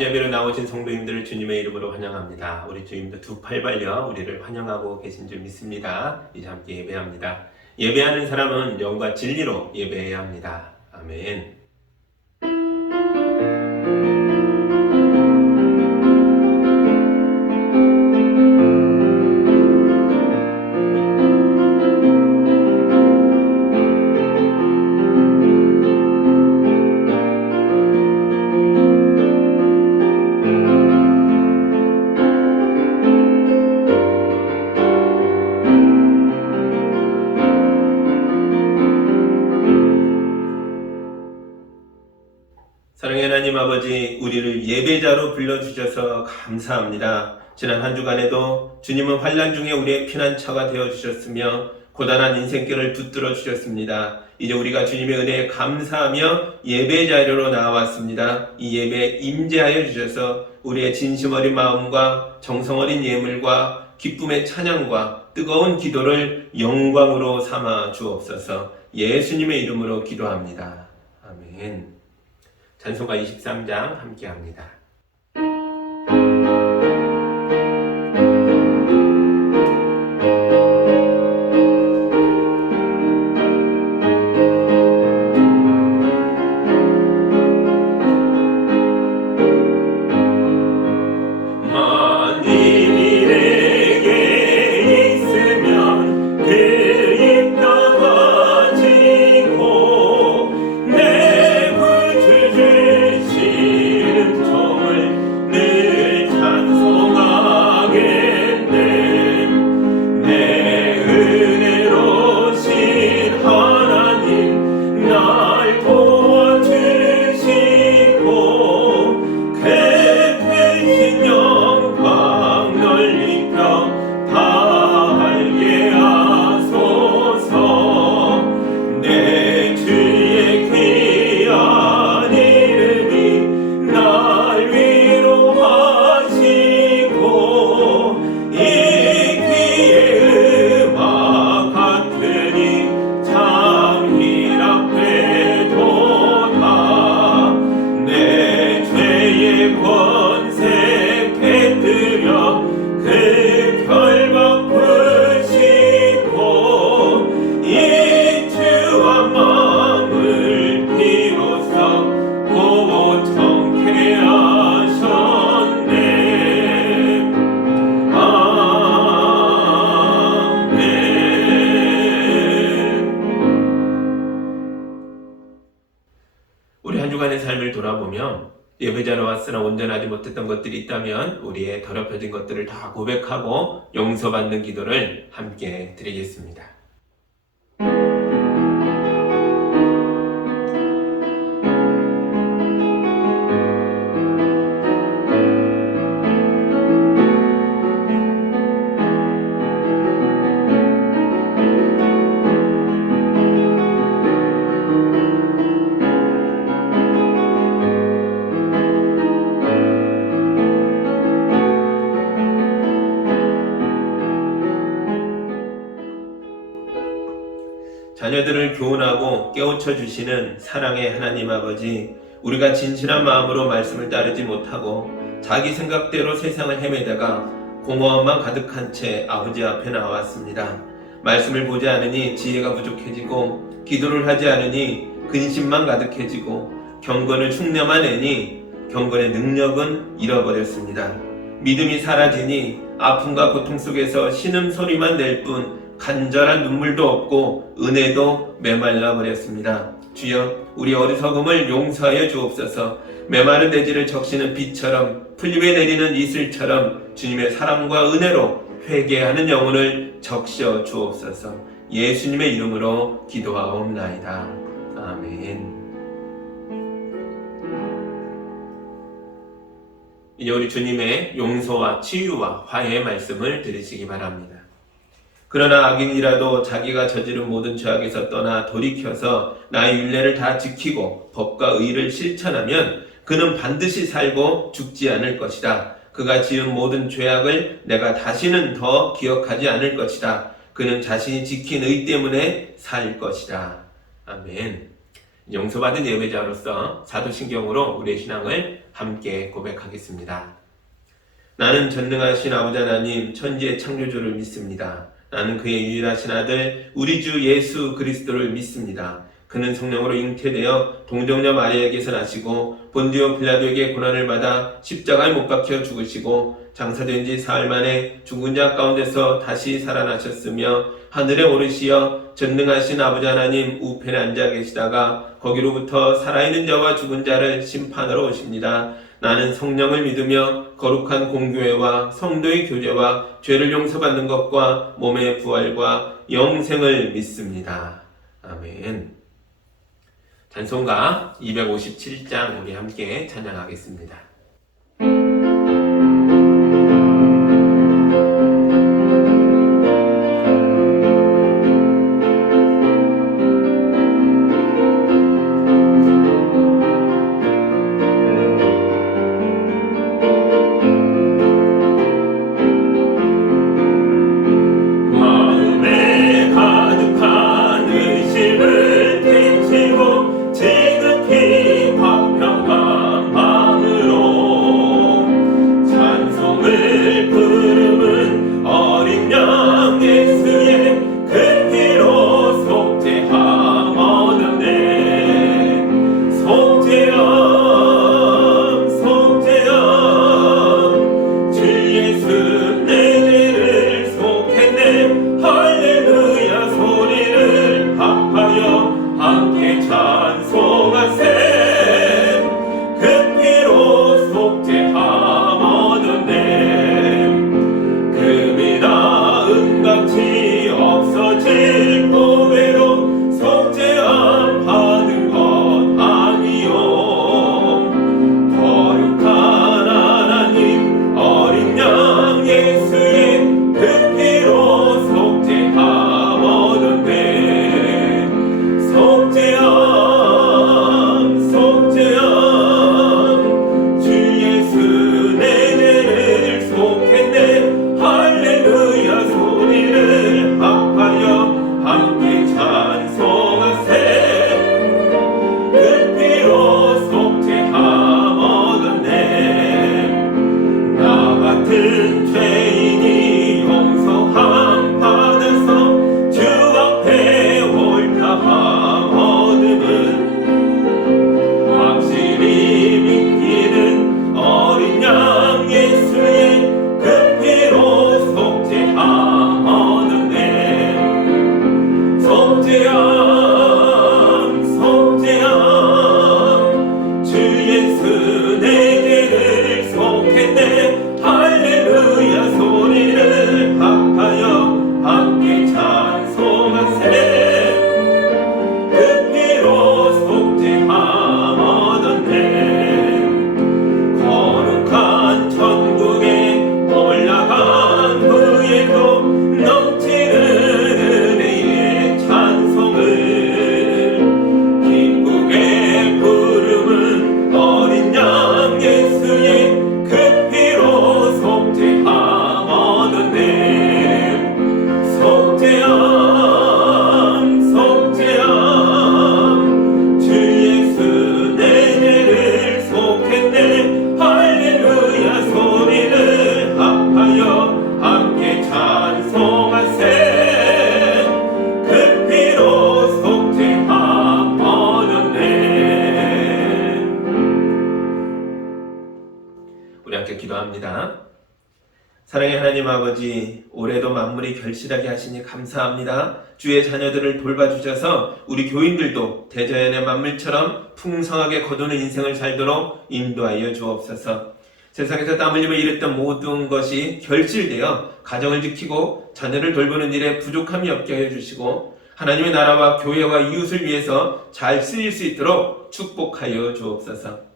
귀한 예배로 나오신 성도님들을 주님의 이름으로 환영합니다. 우리 주님도 두 팔 벌려 우리를 환영하고 계신 줄 믿습니다. 이제 함께 예배합니다. 예배하는 사람은 영과 진리로 예배해야 합니다. 아멘. 사랑의 하나님 아버지, 우리를 예배자로 불러주셔서 감사합니다. 지난 한 주간에도 주님은 환난 중에 우리의 피난처가 되어주셨으며 고단한 인생길을 붙들어 주셨습니다. 이제 우리가 주님의 은혜에 감사하며 예배 자리로 나왔습니다. 이 예배에 임재하여 주셔서 우리의 진심 어린 마음과 정성 어린 예물과 기쁨의 찬양과 뜨거운 기도를 영광으로 삼아 주옵소서. 예수님의 이름으로 기도합니다. 아멘. 찬송가 23장 함께합니다. 우리 한 주간의 삶을 돌아보며 예배자로 왔으나 온전하지 못했던 것들이 있다면 우리의 더럽혀진 것들을 다 고백하고 용서받는 기도를 함께 드리겠습니다. 자녀들을 교훈하고 깨우쳐 주시는 사랑의 하나님 아버지, 우리가 진실한 마음으로 말씀을 따르지 못하고 자기 생각대로 세상을 헤매다가 공허함만 가득한 채 아버지 앞에 나왔습니다. 말씀을 보지 않으니 지혜가 부족해지고 기도를 하지 않으니 근심만 가득해지고 경건을 흉내만 내니 경건의 능력은 잃어버렸습니다. 믿음이 사라지니 아픔과 고통 속에서 신음소리만 낼 뿐 간절한 눈물도 없고 은혜도 메말라 버렸습니다. 주여, 우리 어리석음을 용서하여 주옵소서. 메마른 대지를 적시는 비처럼 풀잎에 내리는 이슬처럼 주님의 사랑과 은혜로 회개하는 영혼을 적셔 주옵소서. 예수님의 이름으로 기도하옵나이다. 아멘. 이제 우리 주님의 용서와 치유와 화해의 말씀을 들으시기 바랍니다. 그러나 악인이라도 자기가 저지른 모든 죄악에서 떠나 돌이켜서 나의 율례를 다 지키고 법과 의를 실천하면 그는 반드시 살고 죽지 않을 것이다. 그가 지은 모든 죄악을 내가 다시는 더 기억하지 않을 것이다. 그는 자신이 지킨 의 때문에 살 것이다. 아멘. 용서받은 예배자로서 사도신경으로 우리의 신앙을 함께 고백하겠습니다. 나는 전능하신 아버지 하나님 천지의 창조주를 믿습니다. 나는 그의 유일하신 아들 우리 주 예수 그리스도를 믿습니다. 그는 성령으로 잉태되어 동정녀 마리아에게서 나시고 본디오 빌라도에게 고난을 받아 십자가에 못 박혀 죽으시고 장사된 지 사흘 만에 죽은 자 가운데서 다시 살아나셨으며 하늘에 오르시어 전능하신 아버지 하나님 우편에 앉아 계시다가 거기로부터 살아있는 자와 죽은 자를 심판하러 오십니다. 나는 성령을 믿으며 거룩한 공교회와 성도의 교제와 죄를 용서받는 것과 몸의 부활과 영생을 믿습니다. 아멘. 찬송가 257장 우리 함께 찬양하겠습니다. 기도합니다. 사랑의 하나님 아버지, 올해도 만물이 결실하게 하시니 감사합니다. 주의 자녀들을 돌봐주셔서 우리 교인들도 대자연의 만물처럼 풍성하게 거두는 인생을 살도록 인도하여 주옵소서. 세상에서 땀 흘리며 일했던 모든 것이 결실되어 가정을 지키고 자녀를 돌보는 일에 부족함이 없게 하여 주시고 하나님의 나라와 교회와 이웃을 위해서 잘 쓰일 수 있도록 축복하여 주옵소서.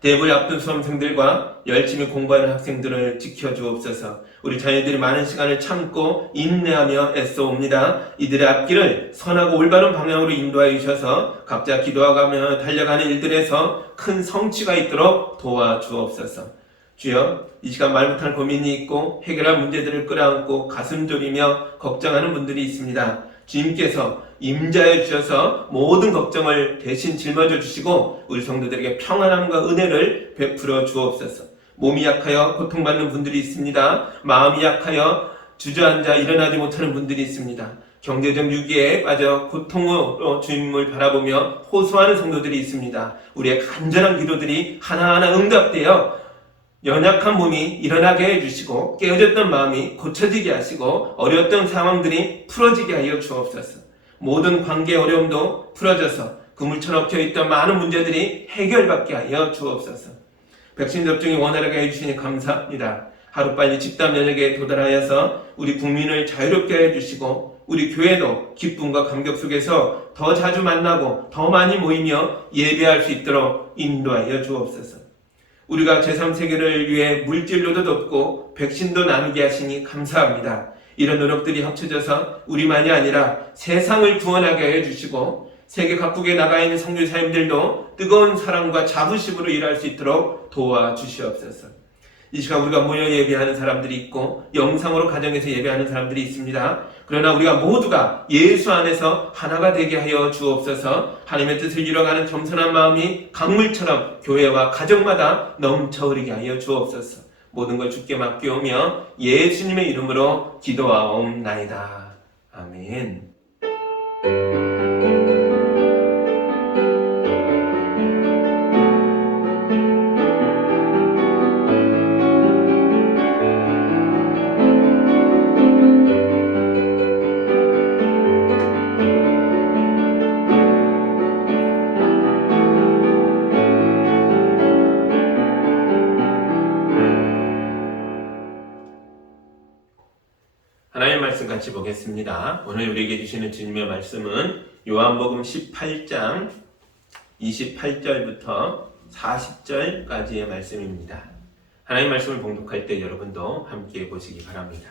대부를 앞둔 수험생들과 열심히 공부하는 학생들을 지켜주옵소서. 우리 자녀들이 많은 시간을 참고 인내하며 애써옵니다. 이들의 앞길을 선하고 올바른 방향으로 인도하여 주셔서 각자 기도하며 달려가는 일들에서 큰 성취가 있도록 도와주옵소서. 주여, 이 시간 말 못할 고민이 있고 해결할 문제들을 끌어안고 가슴 졸이며 걱정하는 분들이 있습니다. 주님께서 임자해 주셔서 모든 걱정을 대신 짊어져 주시고 우리 성도들에게 평안함과 은혜를 베풀어 주옵소서. 몸이 약하여 고통받는 분들이 있습니다. 마음이 약하여 주저앉아 일어나지 못하는 분들이 있습니다. 경제적 위기에 빠져 고통으로 주님을 바라보며 호소하는 성도들이 있습니다. 우리의 간절한 기도들이 하나하나 응답되어 연약한 몸이 일어나게 해주시고 깨어졌던 마음이 고쳐지게 하시고 어려웠던 상황들이 풀어지게 하여 주옵소서. 모든 관계 어려움도 풀어져서 그물처럼 엎혀있던 많은 문제들이 해결받게 하여 주옵소서. 백신 접종이 원활하게 해주시니 감사합니다. 하루빨리 집단 면역에 도달하여서 우리 국민을 자유롭게 해주시고 우리 교회도 기쁨과 감격 속에서 더 자주 만나고 더 많이 모이며 예배할 수 있도록 인도하여 주옵소서. 우리가 제3세계를 위해 물질로도 돕고 백신도 나누게 하시니 감사합니다. 이런 노력들이 합쳐져서 우리만이 아니라 세상을 구원하게 해주시고 세계 각국에 나가 있는 선교사님들도 뜨거운 사랑과 자부심으로 일할 수 있도록 도와주시옵소서. 이 시간 우리가 모여 예배하는 사람들이 있고 영상으로 가정에서 예배하는 사람들이 있습니다. 그러나 우리가 모두가 예수 안에서 하나가 되게 하여 주옵소서. 하나님의 뜻을 이뤄가는 겸손한 마음이 강물처럼 교회와 가정마다 넘쳐 흐르게 하여 주옵소서. 모든 걸 주께 맡기오며 예수님의 이름으로 기도하옵나이다. 아멘. 하나님의 말씀 같이 보겠습니다. 오늘 우리에게 주시는 주님의 말씀은 요한복음 18장 28절부터 40절까지의 말씀입니다. 하나님의 말씀을 봉독할 때 여러분도 함께 보시기 바랍니다.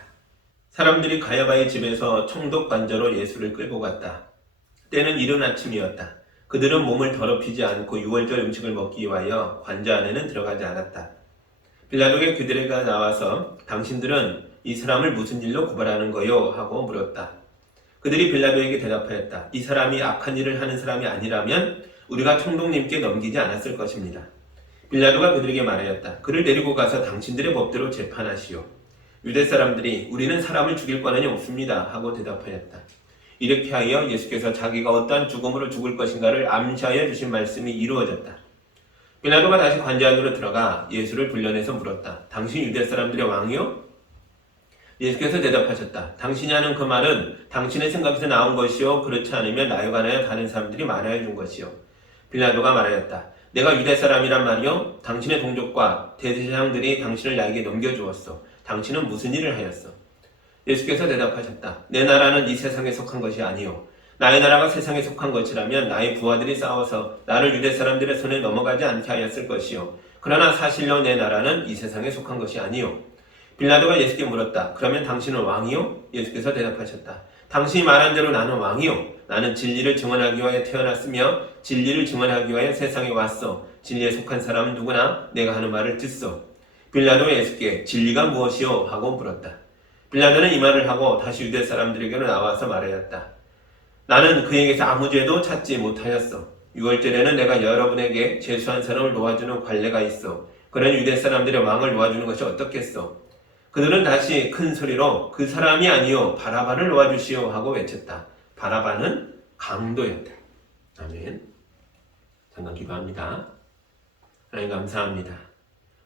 사람들이 가야바의 집에서 총독 관저로 예수를 끌고 갔다. 때는 이른 아침이었다. 그들은 몸을 더럽히지 않고 유월절 음식을 먹기 위하여 관저 안에는 들어가지 않았다. 빌라도가 그들에게 나와서 당신들은 이 사람을 무슨 일로 고발하는 거요? 하고 물었다. 그들이 빌라도에게 대답하였다. 이 사람이 악한 일을 하는 사람이 아니라면 우리가 총독님께 넘기지 않았을 것입니다. 빌라도가 그들에게 말하였다. 그를 데리고 가서 당신들의 법대로 재판하시오. 유대 사람들이 우리는 사람을 죽일 권한이 없습니다. 하고 대답하였다. 이렇게 하여 예수께서 자기가 어떠한 죽음으로 죽을 것인가를 암시하여 주신 말씀이 이루어졌다. 빌라도가 다시 관저 안으로 들어가 예수를 불러내서 물었다. 당신 유대 사람들의 왕이요? 예수께서 대답하셨다. 당신이 하는 그 말은 당신의 생각에서 나온 것이요 그렇지 않으면 나에 관하여 다른 사람들이 말하여 준 것이요. 빌라도가 말하였다. 내가 유대 사람이란 말이요? 당신의 동족과 대제사장들이 당신을 나에게 넘겨주었소. 당신은 무슨 일을 하였소? 예수께서 대답하셨다. 내 나라는 이 세상에 속한 것이 아니요 나의 나라가 세상에 속한 것이라면 나의 부하들이 싸워서 나를 유대 사람들의 손에 넘어가지 않게 하였을 것이요 그러나 사실로 내 나라는 이 세상에 속한 것이 아니요. 빌라도가 예수께 물었다. 그러면 당신은 왕이요? 예수께서 대답하셨다. 당신이 말한 대로 나는 왕이요. 나는 진리를 증언하기 위하여 태어났으며 진리를 증언하기 위하여 세상에 왔소. 진리에 속한 사람은 누구나 내가 하는 말을 듣소. 빌라도가 예수께 진리가 무엇이요? 하고 물었다. 빌라도는 이 말을 하고 다시 유대 사람들에게로 나와서 말하였다. 나는 그에게서 아무 죄도 찾지 못하였소. 6월절에는 내가 여러분에게 제수한 사람을 놓아주는 관례가 있어. 그런 유대 사람들의 왕을 놓아주는 것이 어떻겠소? 그들은 다시 큰 소리로 그 사람이 아니요 바라바를 놓아주시오 하고 외쳤다. 바라바는 강도였다. 아멘. 잠깐 기도합니다. 하나님 감사합니다.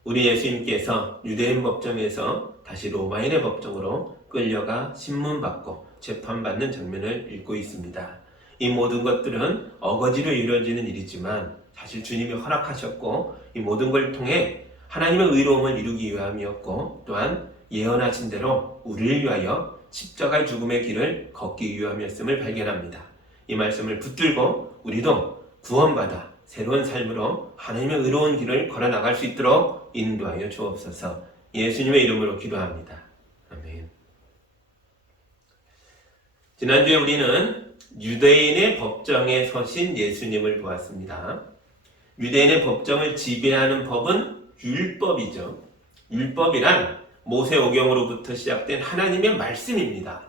우리 예수님께서 유대인 법정에서 다시 로마인의 법정으로 끌려가 신문받고 재판받는 장면을 읽고 있습니다. 이 모든 것들은 어거지로 이루어지는 일이지만 사실 주님이 허락하셨고 이 모든 걸 통해 하나님의 의로움을 이루기 위함이었고 또한 예언하신 대로 우리를 위하여 십자가의 죽음의 길을 걷기 위함이었음을 발견합니다. 이 말씀을 붙들고 우리도 구원받아 새로운 삶으로 하나님의 의로운 길을 걸어나갈 수 있도록 인도하여 주옵소서. 예수님의 이름으로 기도합니다. 아멘. 지난주에 우리는 유대인의 법정에 서신 예수님을 보았습니다. 유대인의 법정을 지배하는 법은 율법이죠. 율법이란 모세오경으로부터 시작된 하나님의 말씀입니다.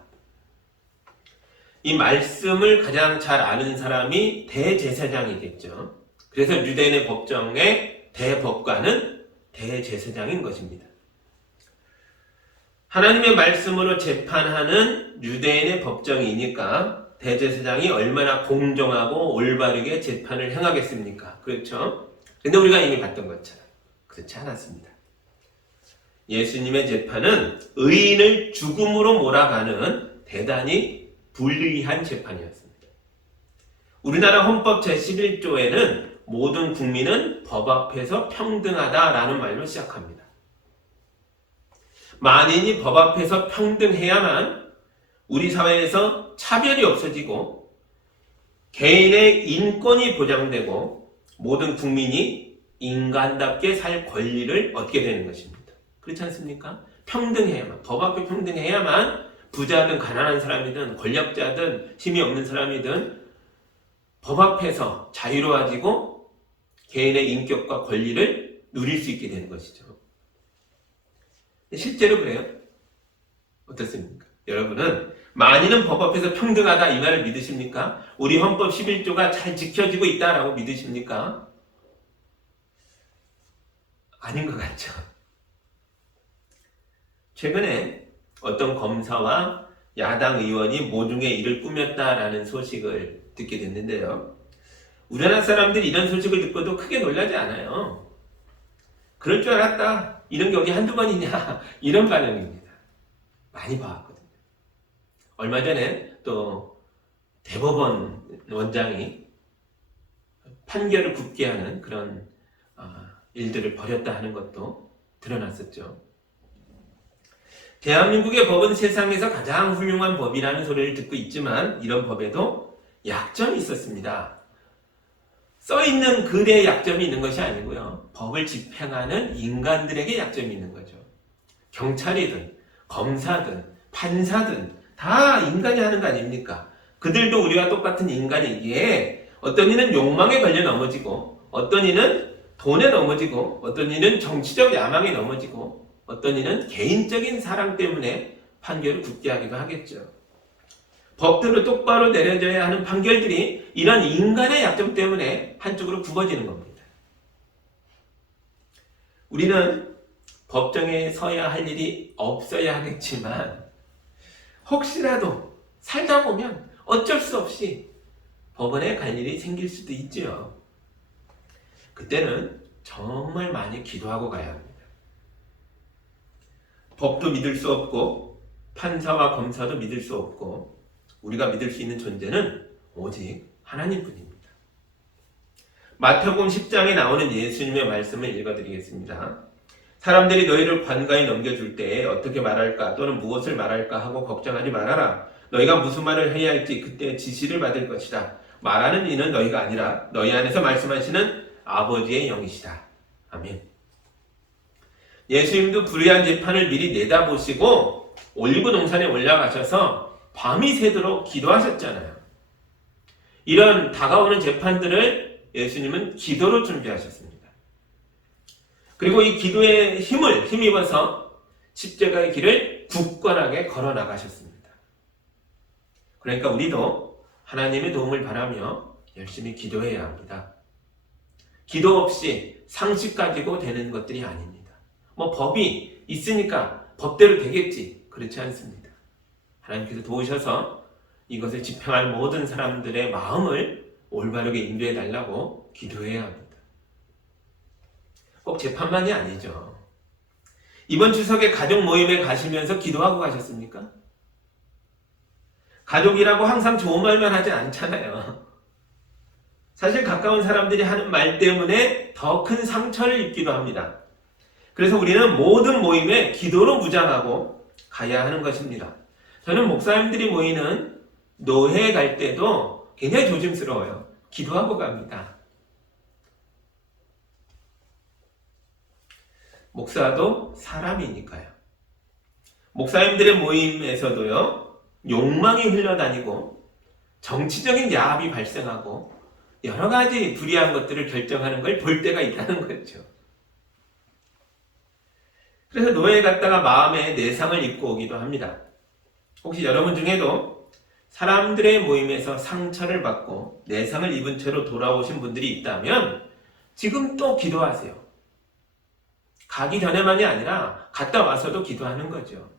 이 말씀을 가장 잘 아는 사람이 대제사장이겠죠. 그래서 유대인의 법정의 대법관은 대제사장인 것입니다. 하나님의 말씀으로 재판하는 유대인의 법정이니까 대제사장이 얼마나 공정하고 올바르게 재판을 행하겠습니까? 그렇죠? 근데 우리가 이미 봤던 것처럼 그렇지 않았습니다. 예수님의 재판은 의인을 죽음으로 몰아가는 대단히 불리한 재판이었습니다. 우리나라 헌법 제11조에는 모든 국민은 법 앞에서 평등하다라는 말로 시작합니다. 만인이 법 앞에서 평등해야만 우리 사회에서 차별이 없어지고 개인의 인권이 보장되고 모든 국민이 인간답게 살 권리를 얻게 되는 것입니다. 그렇지 않습니까? 평등해야만, 법 앞에 평등해야만 부자든 가난한 사람이든 권력자든 힘이 없는 사람이든 법 앞에서 자유로워지고 개인의 인격과 권리를 누릴 수 있게 되는 것이죠. 실제로 그래요? 어떻습니까? 여러분은 만인은 법 앞에서 평등하다 이 말을 믿으십니까? 우리 헌법 11조가 잘 지켜지고 있다라고 믿으십니까? 아닌 것 같죠. 최근에 어떤 검사와 야당 의원이 모종의 일을 꾸몄다라는 소식을 듣게 됐는데요. 우리나라 사람들이 이런 소식을 듣고도 크게 놀라지 않아요. 그럴 줄 알았다. 이런 게 어디 한두 번이냐. 이런 반응입니다. 많이 봐왔거든요. 얼마 전에 또 대법원 원장이 판결을 굳게 하는 그런 일들을 벌였다 하는 것도 드러났었죠. 대한민국의 법은 세상에서 가장 훌륭한 법이라는 소리를 듣고 있지만 이런 법에도 약점이 있었습니다. 써있는 글에 약점이 있는 것이 아니고요. 법을 집행하는 인간들에게 약점이 있는 거죠. 경찰이든 검사든 판사든 다 인간이 하는 거 아닙니까? 그들도 우리와 똑같은 인간이기에 어떤 이는 욕망에 걸려 넘어지고 어떤 이는 돈에 넘어지고 어떤 이는 정치적 야망에 넘어지고 어떤 이는 개인적인 사랑 때문에 판결을 굳게 하기도 하겠죠. 법대로 똑바로 내려져야 하는 판결들이 이런 인간의 약점 때문에 한쪽으로 굽어지는 겁니다. 우리는 법정에 서야 할 일이 없어야 하겠지만 혹시라도 살다 보면 어쩔 수 없이 법원에 갈 일이 생길 수도 있죠. 그때는 정말 많이 기도하고 가야 합니다. 법도 믿을 수 없고 판사와 검사도 믿을 수 없고 우리가 믿을 수 있는 존재는 오직 하나님뿐입니다. 마태복음 10장에 나오는 예수님의 말씀을 읽어드리겠습니다. 사람들이 너희를 관가에 넘겨줄 때에 어떻게 말할까 또는 무엇을 말할까 하고 걱정하지 말아라. 너희가 무슨 말을 해야 할지 그때 지시를 받을 것이다. 말하는 이는 너희가 아니라 너희 안에서 말씀하시는 아버지의 영이시다. 아멘. 예수님도 불의한 재판을 미리 내다보시고 올리브 동산에 올라가셔서 밤이 새도록 기도하셨잖아요. 이런 다가오는 재판들을 예수님은 기도로 준비하셨습니다. 그리고 이 기도의 힘을 힘입어서 십자가의 길을 굳건하게 걸어 나가셨습니다. 그러니까 우리도 하나님의 도움을 바라며 열심히 기도해야 합니다. 기도 없이 상식 가지고 되는 것들이 아닙니다. 법이 있으니까 법대로 되겠지. 그렇지 않습니다. 하나님께서 도우셔서 이것을 집행할 모든 사람들의 마음을 올바르게 인도해 달라고 기도해야 합니다. 꼭 재판만이 아니죠. 이번 추석에 가족 모임에 가시면서 기도하고 가셨습니까? 가족이라고 항상 좋은 말만 하지 않잖아요. 사실 가까운 사람들이 하는 말 때문에 더 큰 상처를 입기도 합니다. 그래서 우리는 모든 모임에 기도로 무장하고 가야 하는 것입니다. 저는 목사님들이 모이는 노회에 갈 때도 굉장히 조심스러워요. 기도하고 갑니다. 목사도 사람이니까요. 목사님들의 모임에서도요, 욕망이 흘러다니고 정치적인 야합이 발생하고 여러 가지 불이한 것들을 결정하는 걸 볼 때가 있다는 거죠. 그래서 노예에 갔다가 마음에 내상을 입고 오기도 합니다. 혹시 여러분 중에도 사람들의 모임에서 상처를 받고 내상을 입은 채로 돌아오신 분들이 있다면 지금 또 기도하세요. 가기 전에만이 아니라 갔다 와서도 기도하는 거죠.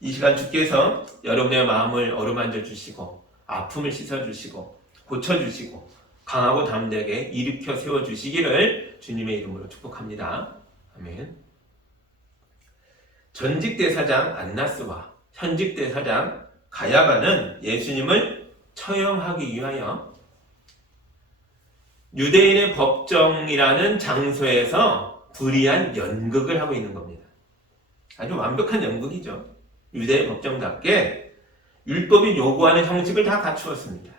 이 시간 주께서 여러분의 마음을 어루만져 주시고 아픔을 씻어 주시고 고쳐 주시고 강하고 담대하게 일으켜 세워 주시기를 주님의 이름으로 축복합니다. 아멘. 전직 대사장 안나스와 현직 대사장 가야바는 예수님을 처형하기 위하여 유대인의 법정이라는 장소에서 불의한 연극을 하고 있는 겁니다. 아주 완벽한 연극이죠. 유대의 법정답게 율법이 요구하는 형식을 다 갖추었습니다.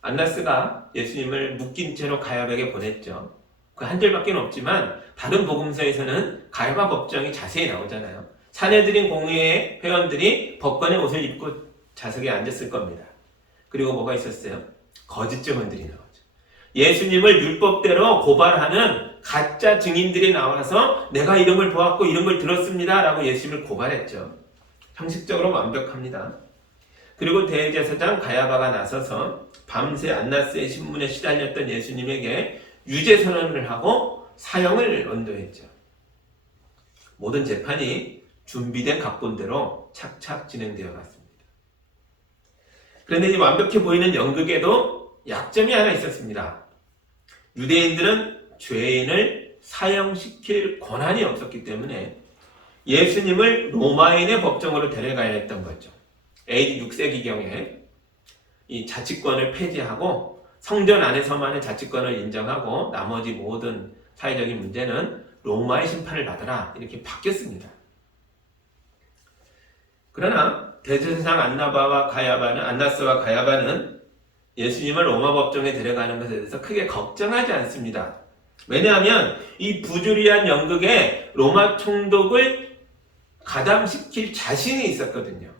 안나스가 예수님을 묶인 채로 가야바에게 보냈죠. 그 한 절밖에 없지만 다른 복음서에서는 가야바 법정이 자세히 나오잖아요. 사내들인 공회의 회원들이 법관의 옷을 입고 좌석에 앉았을 겁니다. 그리고 뭐가 있었어요? 거짓 증언들이 나오죠. 예수님을 율법대로 고발하는 가짜 증인들이 나와서 내가 이런 걸 보았고 이런 걸 들었습니다 라고 예수님을 고발했죠. 형식적으로 완벽합니다. 그리고 대제사장 가야바가 나서서 밤새 안나스의 신문에 시달렸던 예수님에게 유죄 선언을 하고 사형을 언도했죠. 모든 재판이 준비된 각본대로 착착 진행되어 갔습니다. 그런데 이 완벽해 보이는 연극에도 약점이 하나 있었습니다. 유대인들은 죄인을 사형시킬 권한이 없었기 때문에 예수님을 로마인의 법정으로 데려가야 했던 거죠. AD 6세기경에 이 자치권을 폐지하고 성전 안에서만의 자치권을 인정하고 나머지 모든 사회적인 문제는 로마의 심판을 받아라 이렇게 바뀌었습니다. 그러나 대제사장 안나스와 가야바는 예수님을 로마 법정에 데려가는 것에 대해서 크게 걱정하지 않습니다. 왜냐하면 이 부조리한 연극에 로마 총독을 가담시킬 자신이 있었거든요.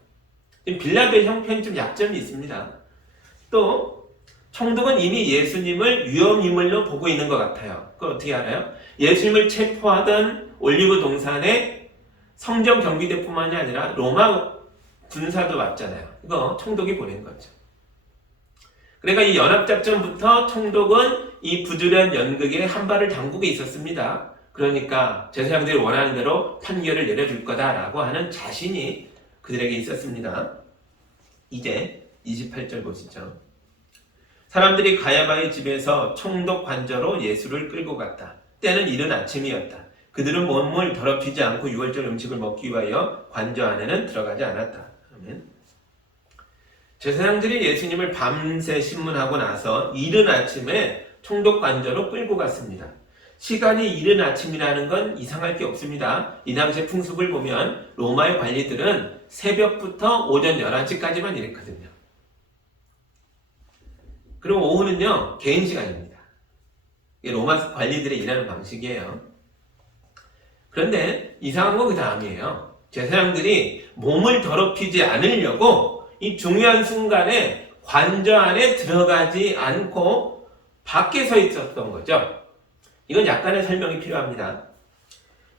빌라도의 형편이 좀 약점이 있습니다. 또 총독은 이미 예수님을 위험인물로 보고 있는 것 같아요. 그걸 어떻게 알아요? 예수님을 체포하던 올리브 동산에 성전 경비대뿐만이 아니라 로마 군사도 왔잖아요. 이거 총독이 보낸 거죠. 그러니까 이 연합작전부터 총독은 이 부조리한 연극에 한 발을 담그고 있었습니다. 그러니까 제사장들이 원하는 대로 판결을 내려줄 거다라고 하는 자신이 그들에게 있었습니다. 이제 28절 보시죠. 사람들이 가야바의 집에서 총독 관저로 예수를 끌고 갔다. 때는 이른 아침이었다. 그들은 몸을 더럽히지 않고 유월절 음식을 먹기 위하여 관저 안에는 들어가지 않았다. 아멘. 제사장들이 예수님을 밤새 신문하고 나서 이른 아침에 총독 관저로 끌고 갔습니다. 시간이 이른 아침이라는 건 이상할 게 없습니다. 이 당시의 풍습을 보면 로마의 관리들은 새벽부터 오전 11시까지만 일했거든요. 그리고 오후는요, 개인 시간입니다. 이게 로마 관리들의 일하는 방식이에요. 그런데 이상한 건 그 다음이에요. 제사장들이 몸을 더럽히지 않으려고 이 중요한 순간에 관저 안에 들어가지 않고 밖에 서 있었던 거죠. 이건 약간의 설명이 필요합니다.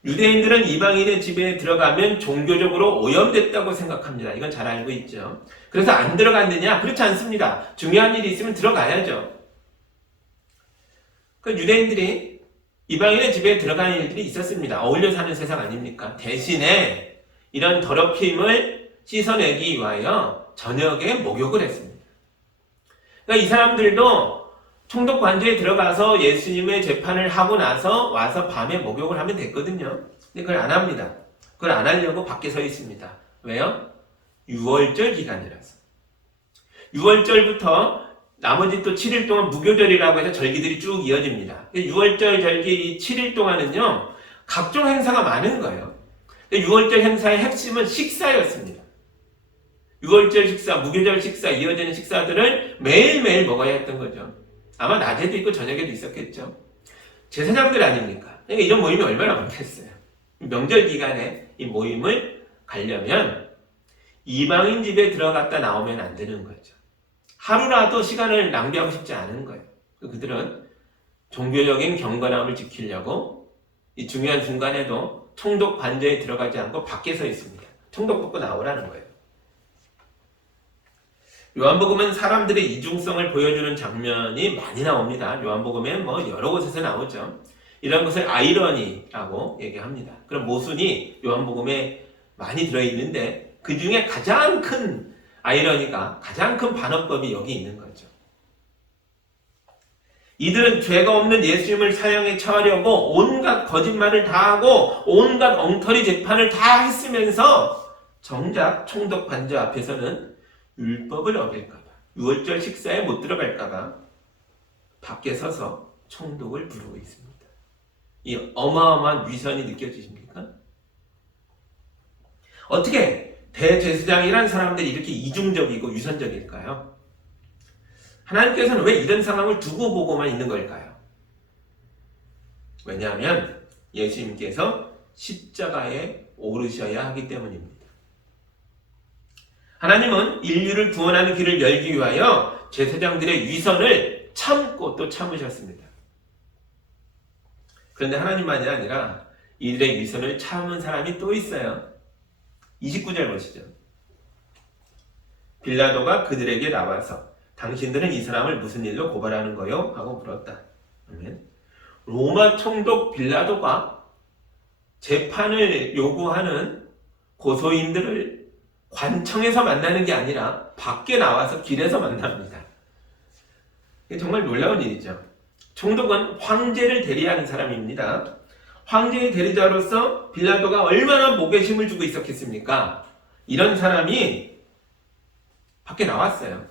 유대인들은 이방인의 집에 들어가면 종교적으로 오염됐다고 생각합니다. 이건 잘 알고 있죠. 그래서 안 들어갔느냐? 그렇지 않습니다. 중요한 일이 있으면 들어가야죠. 그 유대인들이 이방인의 집에 들어가는 일들이 있었습니다. 어울려 사는 세상 아닙니까? 대신에 이런 더럽힘을 씻어내기 위하여 저녁에 목욕을 했습니다. 그러니까 이 사람들도 총독 관저에 들어가서 예수님의 재판을 하고 나서 와서 밤에 목욕을 하면 됐거든요. 근데 그걸 안 합니다. 그걸 안 하려고 밖에 서 있습니다. 왜요? 유월절 기간이라서. 유월절부터 나머지 또 7일 동안 무교절이라고 해서 절기들이 쭉 이어집니다. 유월절 절기 이 7일 동안은요, 각종 행사가 많은 거예요. 유월절 행사의 핵심은 식사였습니다. 유월절 식사, 무교절 식사, 이어지는 식사들을 매일매일 먹어야 했던 거죠. 아마 낮에도 있고 저녁에도 있었겠죠. 제사장들 아닙니까? 그러니까 이런 모임이 얼마나 많겠어요. 명절 기간에 이 모임을 가려면 이방인 집에 들어갔다 나오면 안 되는 거죠. 하루라도 시간을 낭비하고 싶지 않은 거예요. 그들은 종교적인 경건함을 지키려고 이 중요한 순간에도 총독 관저에 들어가지 않고 밖에 서 있습니다. 총독 뽑고 나오라는 거예요. 요한복음은 사람들의 이중성을 보여주는 장면이 많이 나옵니다. 요한복음에 여러 곳에서 나오죠. 이런 것을 아이러니라고 얘기합니다. 그럼 모순이 요한복음에 많이 들어있는데 그 중에 가장 큰 아이러니가, 가장 큰 반어법이 여기 있는 거죠. 이들은 죄가 없는 예수님을 사형에 처하려고 온갖 거짓말을 다 하고 온갖 엉터리 재판을 다 했으면서 정작 총독 관저 앞에서는 율법을 어길까봐, 유월절 식사에 못 들어갈까봐 밖에 서서 총독을 부르고 있습니다. 이 어마어마한 위선이 느껴지십니까? 어떻게 대제사장이란 사람들이 이렇게 이중적이고 위선적일까요? 하나님께서는 왜 이런 상황을 두고 보고만 있는 걸까요? 왜냐하면 예수님께서 십자가에 오르셔야 하기 때문입니다. 하나님은 인류를 구원하는 길을 열기 위하여 제사장들의 위선을 참고 또 참으셨습니다. 그런데 하나님만이 아니라 이들의 위선을 참은 사람이 또 있어요. 29절 보시죠. 빌라도가 그들에게 나와서 당신들은 이 사람을 무슨 일로 고발하는 거요? 하고 물었다. 아멘. 로마 총독 빌라도가 재판을 요구하는 고소인들을 관청에서 만나는 게 아니라 밖에 나와서 길에서 만납니다. 이게 정말 놀라운 일이죠. 총독은 황제를 대리하는 사람입니다. 황제의 대리자로서 빌라도가 얼마나 목에 힘을 주고 있었겠습니까? 이런 사람이 밖에 나왔어요.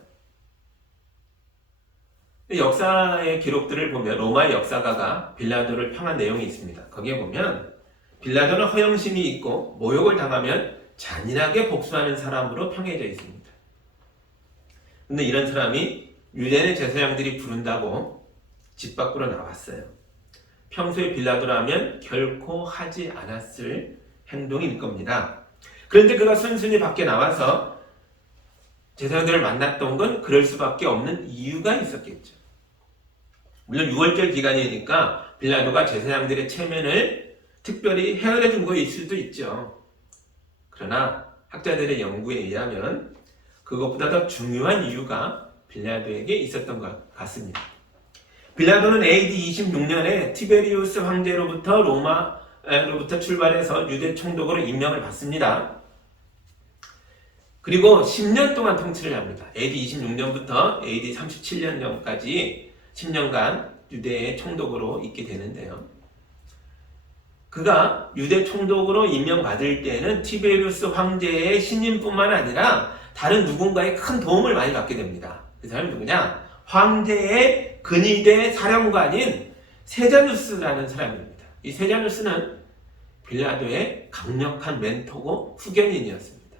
역사의 기록들을 보면 로마의 역사가가 빌라도를 평한 내용이 있습니다. 거기에 보면 빌라도는 허영심이 있고 모욕을 당하면 잔인하게 복수하는 사람으로 평해져 있습니다. 근데 이런 사람이 유대인의 제사장들이 부른다고 집 밖으로 나왔어요. 평소에 빌라도라면 결코 하지 않았을 행동일 겁니다. 그런데 그가 순순히 밖에 나와서 제사장들을 만났던 건 그럴 수밖에 없는 이유가 있었겠죠. 물론 6월절 기간이니까 빌라도가 제사장들의 체면을 특별히 헤아려 준 거일 수도 있죠. 그러나 학자들의 연구에 의하면 그것보다 더 중요한 이유가 빌라도에게 있었던 것 같습니다. 빌라도는 AD 26년에 티베리우스 황제로부터 로마로부터 출발해서 유대 총독으로 임명을 받습니다. 그리고 10년 동안 통치를 합니다. AD 26년부터 AD 37년까지 10년간 유대의 총독으로 있게 되는데요. 그가 유대 총독으로 임명받을 때는 티베리우스 황제의 신임뿐만 아니라 다른 누군가의 큰 도움을 많이 받게 됩니다. 그 사람이 누구냐? 황제의 근위대 사령관인 세자누스라는 사람입니다. 이 세자누스는 빌라도의 강력한 멘토고 후견인이었습니다.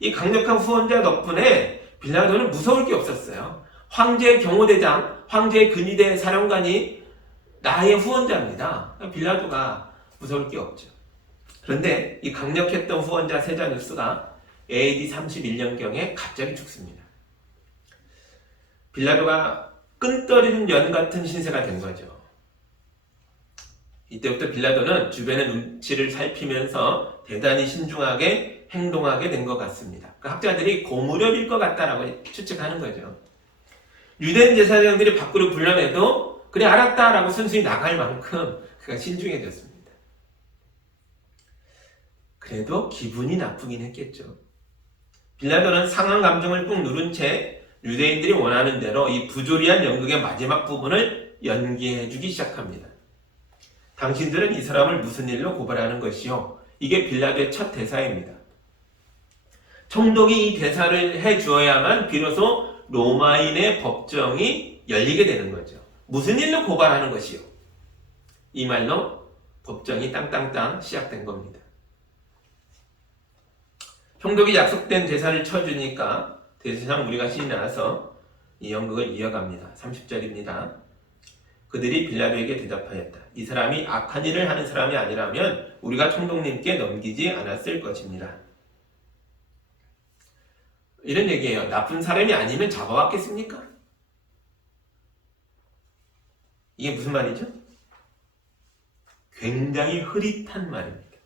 이 강력한 후원자 덕분에 빌라도는 무서울 게 없었어요. 황제의 경호대장, 황제의 근위대 사령관이 나의 후원자입니다. 빌라도가 무서울 게 없죠. 그런데 이 강력했던 후원자 세자누스가 AD 31년경에 갑자기 죽습니다. 빌라도가 끈 떨이는 연 같은 신세가 된 거죠. 이때부터 빌라도는 주변의 눈치를 살피면서 대단히 신중하게 행동하게 된 것 같습니다. 그 학자들이 고무렵일 것 같다라고 추측하는 거죠. 유대인 제사장들이 밖으로 불러내도 그래 알았다라고 순순히 나갈 만큼 그가 신중해졌습니다. 그래도 기분이 나쁘긴 했겠죠. 빌라도는 상한 감정을 꾹 누른 채 유대인들이 원하는 대로 이 부조리한 연극의 마지막 부분을 연기해주기 시작합니다. 당신들은 이 사람을 무슨 일로 고발하는 것이요? 이게 빌라도의 첫 대사입니다. 총독이 이 대사를 해주어야만 비로소 로마인의 법정이 열리게 되는 거죠. 무슨 일로 고발하는 것이요? 이 말로 법정이 땅땅땅 시작된 겁니다. 총독이 약속된 제사를 쳐주니까 대제사장 무리가 신이 나서 이 연극을 이어갑니다. 30절입니다. 그들이 빌라도에게 대답하였다. 이 사람이 악한 일을 하는 사람이 아니라면 우리가 총독님께 넘기지 않았을 것입니다. 이런 얘기예요. 나쁜 사람이 아니면 잡아왔겠습니까? 이게 무슨 말이죠? 굉장히 흐릿한 말입니다.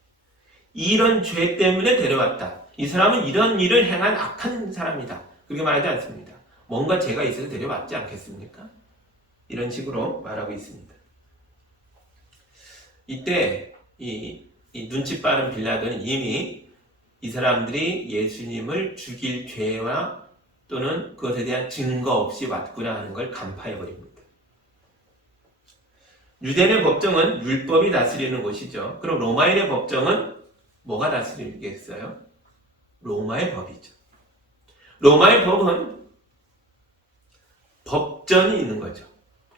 이런 죄 때문에 데려왔다. 이 사람은 이런 일을 행한 악한 사람이다. 그렇게 말하지 않습니다. 뭔가 죄가 있어서 데려왔지 않겠습니까? 이런 식으로 말하고 있습니다. 이때 이 눈치 빠른 빌라도는 이미 이 사람들이 예수님을 죽일 죄와 또는 그것에 대한 증거 없이 왔구나 하는 걸 간파해버립니다. 유대인의 법정은 율법이 다스리는 곳이죠. 그럼 로마인의 법정은 뭐가 다스리겠어요? 로마의 법이죠. 로마의 법은 법전이 있는 거죠.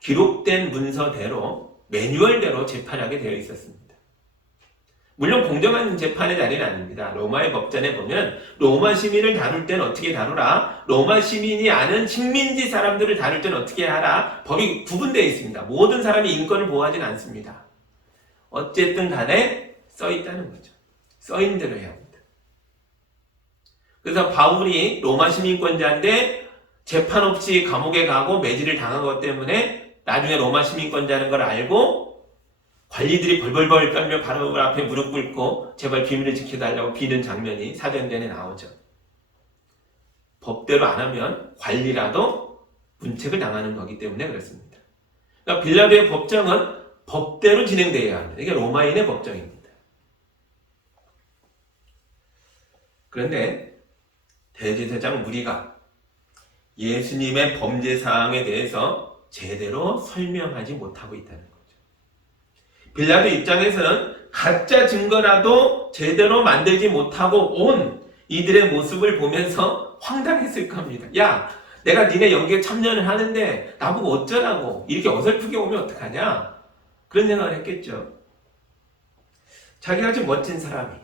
기록된 문서대로 매뉴얼대로 재판하게 되어 있었습니다. 물론 공정한 재판의 자리는 아닙니다. 로마의 법전에 보면 로마 시민을 다룰 땐 어떻게 다루라, 로마 시민이 아는 식민지 사람들을 다룰 땐 어떻게 하라, 법이 구분되어 있습니다. 모든 사람이 인권을 보호하진 않습니다. 어쨌든 간에 써 있다는 거죠. 써 있는 대로 해야 합니다. 그래서 바울이 로마 시민권자인데 재판 없이 감옥에 가고 매질을 당한 것 때문에 나중에 로마 시민권자는 걸 알고 관리들이 벌벌벌 떨며 바로 앞에 무릎 꿇고 제발 비밀을 지켜달라고 비는 장면이 사도행전에 나오죠. 법대로 안 하면 관리라도 문책을 당하는 거기 때문에 그렇습니다. 그러니까 빌라도의 법정은 법대로 진행되어야 합니다. 이게 로마인의 법정입니다. 그런데 대제사장 무리가 예수님의 범죄 사항에 대해서 제대로 설명하지 못하고 있다는 거죠. 빌라도 입장에서는 가짜 증거라도 제대로 만들지 못하고 온 이들의 모습을 보면서 황당했을 겁니다. 야, 내가 니네 연기에 참여를 하는데 나보고 어쩌라고 이렇게 어설프게 오면 어떡하냐? 그런 생각을 했겠죠. 자기같이 멋진 사람이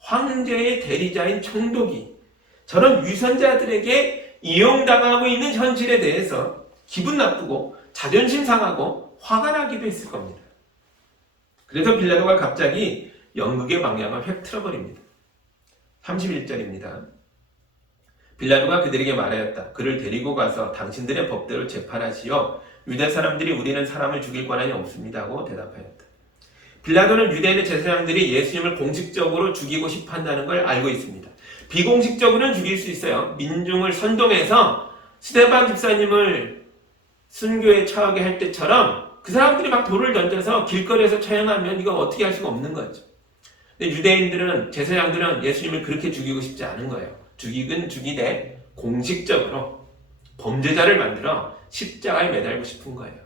황제의 대리자인 총독이 저런 위선자들에게 이용당하고 있는 현실에 대해서 기분 나쁘고 자존심 상하고 화가 나기도 했을 겁니다. 그래서 빌라도가 갑자기 연극의 방향을 획 틀어버립니다. 31절입니다. 빌라도가 그들에게 말하였다. 그를 데리고 가서 당신들의 법대로 재판하시어 유대 사람들이 우리는 사람을 죽일 권한이 없습니다 하고 대답하였다. 빌라도는 유대인의 제사장들이 예수님을 공식적으로 죽이고 싶어 한다는 걸 알고 있습니다. 비공식적으로는 죽일 수 있어요. 민중을 선동해서 스데반 집사님을 순교에 처하게 할 때처럼 그 사람들이 막 돌을 던져서 길거리에서 처형하면 이거 어떻게 할 수가 없는 거죠. 근데 유대인들은, 제사장들은 예수님을 그렇게 죽이고 싶지 않은 거예요. 죽이긴 죽이되 공식적으로 범죄자를 만들어 십자가에 매달고 싶은 거예요.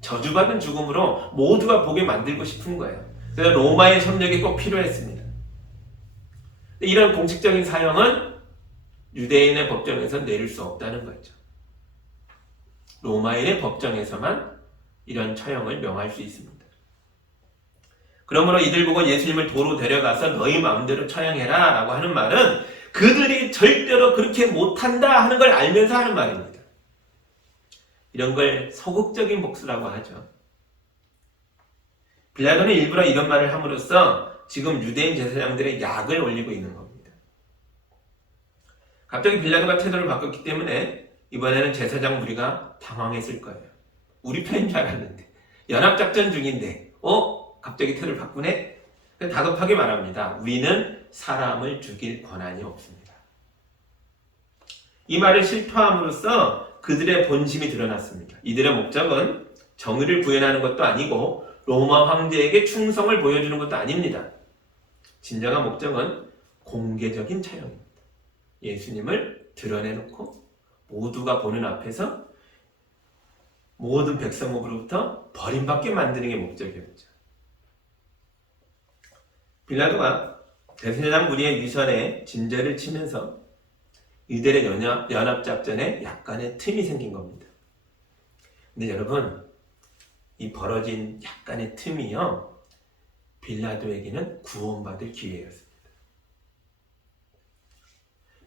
저주받은 죽음으로 모두가 보게 만들고 싶은 거예요. 그래서 로마의 협력이 꼭 필요했습니다. 이런 공식적인 사형은 유대인의 법정에서 내릴 수 없다는 거죠. 로마인의 법정에서만 이런 처형을 명할 수 있습니다. 그러므로 이들 보고 예수님을 도로 데려가서 너희 마음대로 처형해라 라고 하는 말은 그들이 절대로 그렇게 못한다 하는 걸 알면서 하는 말입니다. 이런 걸 소극적인 복수라고 하죠. 빌라도는 일부러 이런 말을 함으로써 지금 유대인 제사장들의 약을 올리고 있는 겁니다. 갑자기 빌라도가 태도를 바꿨기 때문에 이번에는 제사장 무리가 당황했을 거예요. 우리 편인 줄 알았는데 연합작전 중인데 갑자기 태도를 바꾸네? 다급하게 말합니다. 우리는 사람을 죽일 권한이 없습니다. 이 말을 실토함으로써 그들의 본심이 드러났습니다. 이들의 목적은 정의를 구현하는 것도 아니고 로마 황제에게 충성을 보여주는 것도 아닙니다. 진정한 목적은 공개적인 처형입니다. 예수님을 드러내놓고 모두가 보는 앞에서 모든 백성으로부터 버림받게 만드는 게 목적이었죠. 빌라도가 대제사장 무리의 위선에 진저를 치면서 이들의 연합작전에 약간의 틈이 생긴 겁니다. 근데 여러분, 이 벌어진 약간의 틈이요, 빌라도에게는 구원받을 기회였습니다.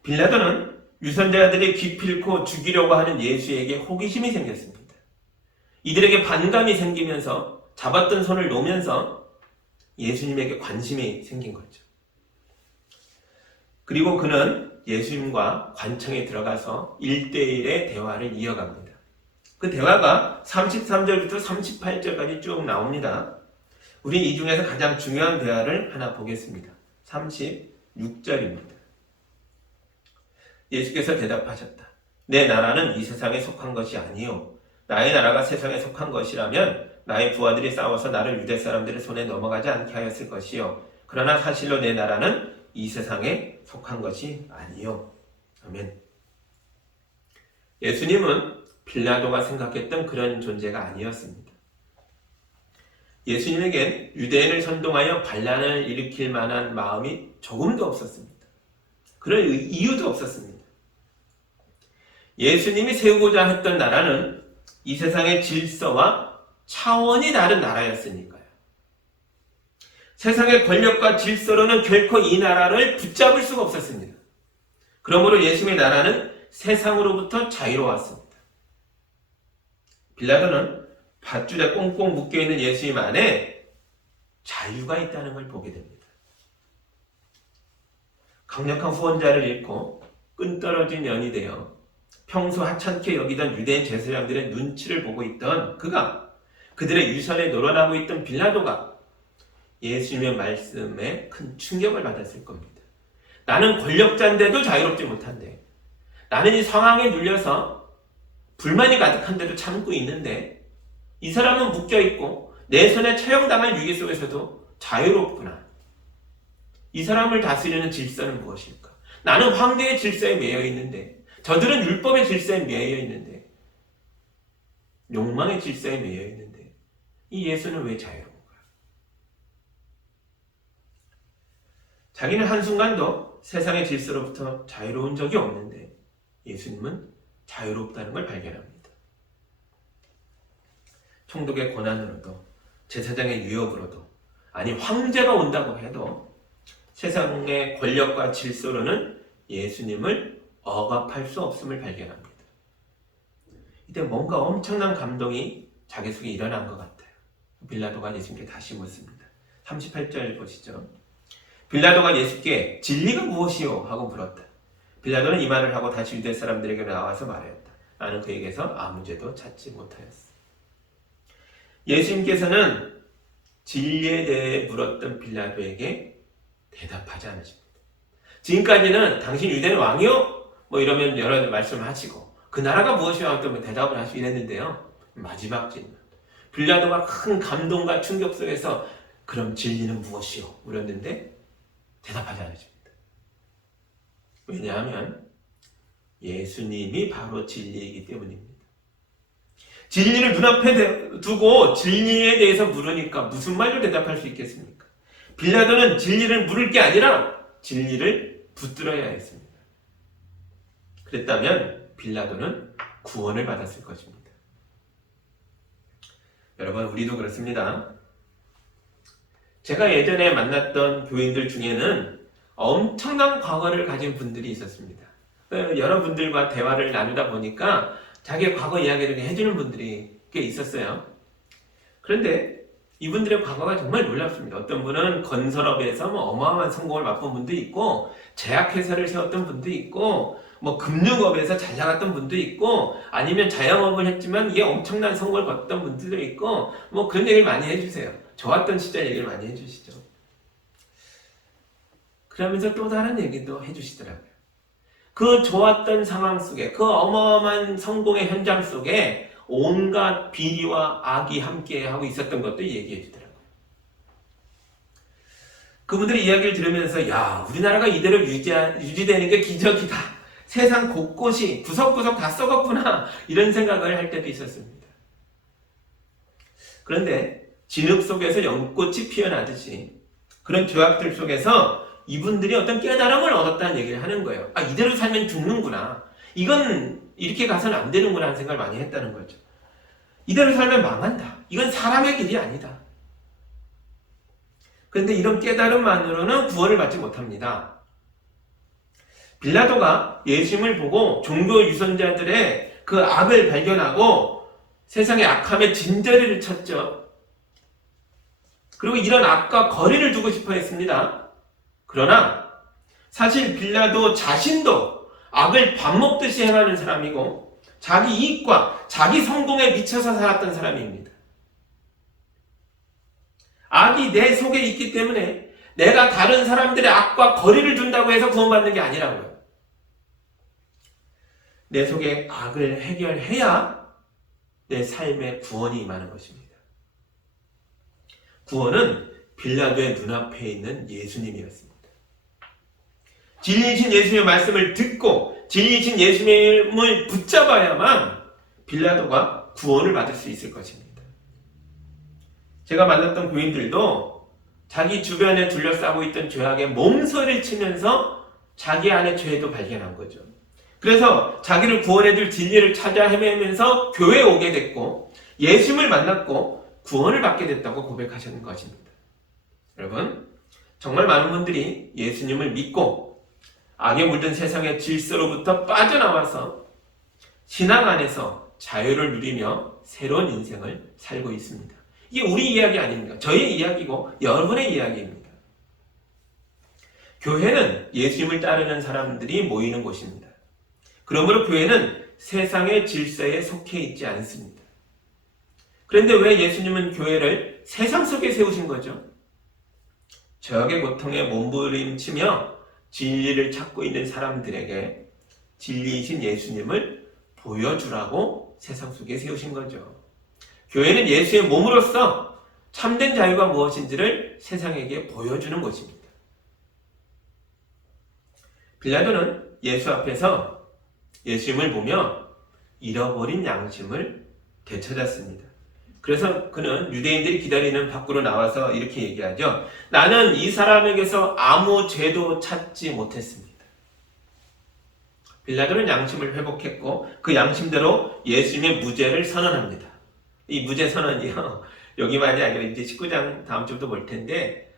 빌라도는 위선자들이 기필코 죽이려고 하는 예수에게 호기심이 생겼습니다. 이들에게 반감이 생기면서 잡았던 손을 놓으면서 예수님에게 관심이 생긴 거죠. 그리고 그는 예수님과 관청에 들어가서 1대1의 대화를 이어갑니다. 그 대화가 33절부터 38절까지 쭉 나옵니다. 우리 이 중에서 가장 중요한 대화를 하나 보겠습니다. 36절입니다. 예수께서 대답하셨다. 내 나라는 이 세상에 속한 것이 아니요 나의 나라가 세상에 속한 것이라면 나의 부하들이 싸워서 나를 유대 사람들의 손에 넘어가지 않게 하였을 것이요 그러나 사실로 내 나라는 이 세상에 속한 것이 아니요. 아멘. 예수님은 빌라도가 생각했던 그런 존재가 아니었습니다. 예수님에겐 유대인을 선동하여 반란을 일으킬 만한 마음이 조금도 없었습니다. 그럴 이유도 없었습니다. 예수님이 세우고자 했던 나라는 이 세상의 질서와 차원이 다른 나라였으니까요. 세상의 권력과 질서로는 결코 이 나라를 붙잡을 수가 없었습니다. 그러므로 예수님의 나라는 세상으로부터 자유로웠습니다. 빌라도는 밧줄에 꽁꽁 묶여있는 예수님 안에 자유가 있다는 걸 보게 됩니다. 강력한 후원자를 잃고 끈떨어진 연이 되어 평소 하찮게 여기던 유대인 제사장들의 눈치를 보고 있던 그가 그들의 유선에 놀아나고 있던 빌라도가 예수님의 말씀에 큰 충격을 받았을 겁니다. 나는 권력자인데도 자유롭지 못한데 나는 이 상황에 눌려서 불만이 가득한데도 참고 있는데 이 사람은 묶여있고 내 손에 처형당할 위기 속에서도 자유롭구나. 이 사람을 다스리는 질서는 무엇일까? 나는 황제의 질서에 매여 있는데 저들은 율법의 질서에 매여 있는데 욕망의 질서에 매여 있는데 이 예수는 왜 자유로운가? 자기는 한순간도 세상의 질서로부터 자유로운 적이 없는데 예수님은 자유롭다는 걸 발견합니다. 총독의 권한으로도 제사장의 유혹으로도 아니 황제가 온다고 해도 세상의 권력과 질서로는 예수님을 억압할 수 없음을 발견합니다. 이때 뭔가 엄청난 감동이 자기 속에 일어난 것 같아요. 빌라도가 예수님께 다시 묻습니다. 38절 보시죠. 빌라도가 예수께 진리가 무엇이요? 하고 물었다. 빌라도는 이 말을 하고 다시 유대 사람들에게 나와서 말했다. 나는 그에게서 아무 죄도 찾지 못하였어. 예수님께서는 진리에 대해 물었던 빌라도에게 대답하지 않으십니다. 지금까지는 당신 유대는 왕이요? 뭐 이러면 여러 말씀을 하시고 그 나라가 무엇이요? 하면 대답을 하시고 이랬는데요. 마지막 질문. 빌라도가 큰 감동과 충격 속에서 그럼 진리는 무엇이요? 물었는데 대답하지 않으십니다. 왜냐하면 예수님이 바로 진리이기 때문입니다. 진리를 눈앞에 두고 진리에 대해서 물으니까 무슨 말로 대답할 수 있겠습니까? 빌라도는 진리를 물을 게 아니라 진리를 붙들어야 했습니다. 그랬다면 빌라도는 구원을 받았을 것입니다. 여러분, 우리도 그렇습니다. 제가 예전에 만났던 교인들 중에는 엄청난 과거를 가진 분들이 있었습니다. 여러분들과 대화를 나누다 보니까 자기의 과거 이야기를 해주는 분들이 꽤 있었어요. 그런데 이분들의 과거가 정말 놀랍습니다. 어떤 분은 건설업에서 어마어마한 성공을 맛본 분도 있고, 제약회사를 세웠던 분도 있고, 금융업에서 잘 나갔던 분도 있고, 아니면 자영업을 했지만 이게 엄청난 성공을 거뒀던 분들도 있고, 그런 얘기를 많이 해주세요. 좋았던 시절 얘기를 많이 해주시죠. 그러면서 또 다른 얘기도 해주시더라고요. 그 좋았던 상황 속에, 그 어마어마한 성공의 현장 속에 온갖 비리와 악이 함께 하고 있었던 것도 얘기해 주더라고요. 그분들의 이야기를 들으면서 야, 우리나라가 이대로 유지되는 게 기적이다. 세상 곳곳이 구석구석 다 썩었구나. 이런 생각을 할 때도 있었습니다. 그런데 진흙 속에서 연꽃이 피어나듯이 그런 죄악들 속에서 이분들이 어떤 깨달음을 얻었다는 얘기를 하는 거예요. 아, 이대로 살면 죽는구나. 이건 이렇게 가서는 안 되는구나 하는 생각을 많이 했다는 거죠. 이대로 살면 망한다. 이건 사람의 길이 아니다. 그런데 이런 깨달음만으로는 구원을 받지 못합니다. 빌라도가 예수님을 보고 종교 유선자들의 그 악을 발견하고 세상의 악함에 진저리를 쳤죠. 그리고 이런 악과 거리를 두고 싶어 했습니다. 그러나 사실 빌라도 자신도 악을 밥 먹듯이 행하는 사람이고 자기 이익과 자기 성공에 미쳐서 살았던 사람입니다. 악이 내 속에 있기 때문에 내가 다른 사람들의 악과 거리를 둔다고 해서 구원받는 게 아니라고요. 내 속의 악을 해결해야 내 삶에 구원이 임하는 것입니다. 구원은 빌라도의 눈앞에 있는 예수님이었습니다. 진리이신 예수님의 말씀을 듣고 진리이신 예수님을 붙잡아야만 빌라도가 구원을 받을 수 있을 것입니다. 제가 만났던 교인들도 자기 주변에 둘러싸고 있던 죄악에 몸서리를 치면서 자기 안의 죄도 발견한 거죠. 그래서 자기를 구원해줄 진리를 찾아 헤매면서 교회에 오게 됐고 예수님을 만났고 구원을 받게 됐다고 고백하시는 것입니다. 여러분, 정말 많은 분들이 예수님을 믿고 악에 물든 세상의 질서로부터 빠져나와서 신앙 안에서 자유를 누리며 새로운 인생을 살고 있습니다. 이게 우리 이야기 아닙니까? 저의 이야기고 여러분의 이야기입니다. 교회는 예수님을 따르는 사람들이 모이는 곳입니다. 그러므로 교회는 세상의 질서에 속해 있지 않습니다. 그런데 왜 예수님은 교회를 세상 속에 세우신 거죠? 죄악의 고통에 몸부림치며 진리를 찾고 있는 사람들에게 진리이신 예수님을 보여주라고 세상 속에 세우신 거죠. 교회는 예수의 몸으로서 참된 자유가 무엇인지를 세상에게 보여주는 것입니다. 빌라도는 예수 앞에서 예수님을 보며 잃어버린 양심을 되찾았습니다. 그래서 그는 유대인들이 기다리는 밖으로 나와서 이렇게 얘기하죠. 나는 이 사람에게서 아무 죄도 찾지 못했습니다. 빌라도는 양심을 회복했고 그 양심대로 예수님의 무죄를 선언합니다. 이 무죄 선언이요, 여기만이 아니라 이제 19장 다음 주부터 볼 텐데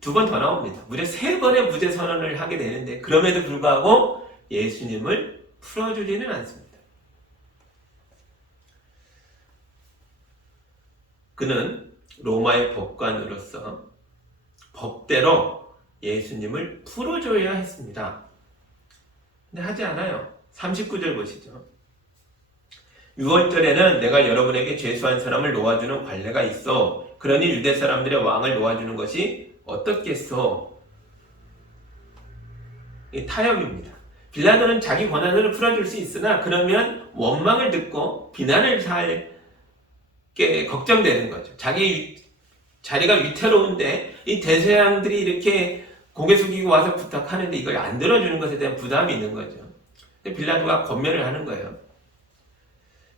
2번 더 나옵니다. 무려 3번의 무죄 선언을 하게 되는데 그럼에도 불구하고 예수님을 풀어주지는 않습니다. 그는 로마의 법관으로서 법대로 예수님을 풀어줘야 했습니다. 근데 하지 않아요. 39절 보시죠. 6월절에는 내가 여러분에게 죄수한 사람을 놓아주는 관례가 있어. 그러니 유대 사람들의 왕을 놓아주는 것이 어떻겠소? 이 타협입니다. 빌라도는 자기 권한으로 풀어줄 수 있으나 그러면 원망을 듣고 비난을 살게 걱정되는 거죠. 자기 자리가 위태로운데 이 대제사장들이 이렇게 고개 숙이고 와서 부탁하는데 이걸 안 들어주는 것에 대한 부담이 있는 거죠. 빌라도가 권면을 하는 거예요.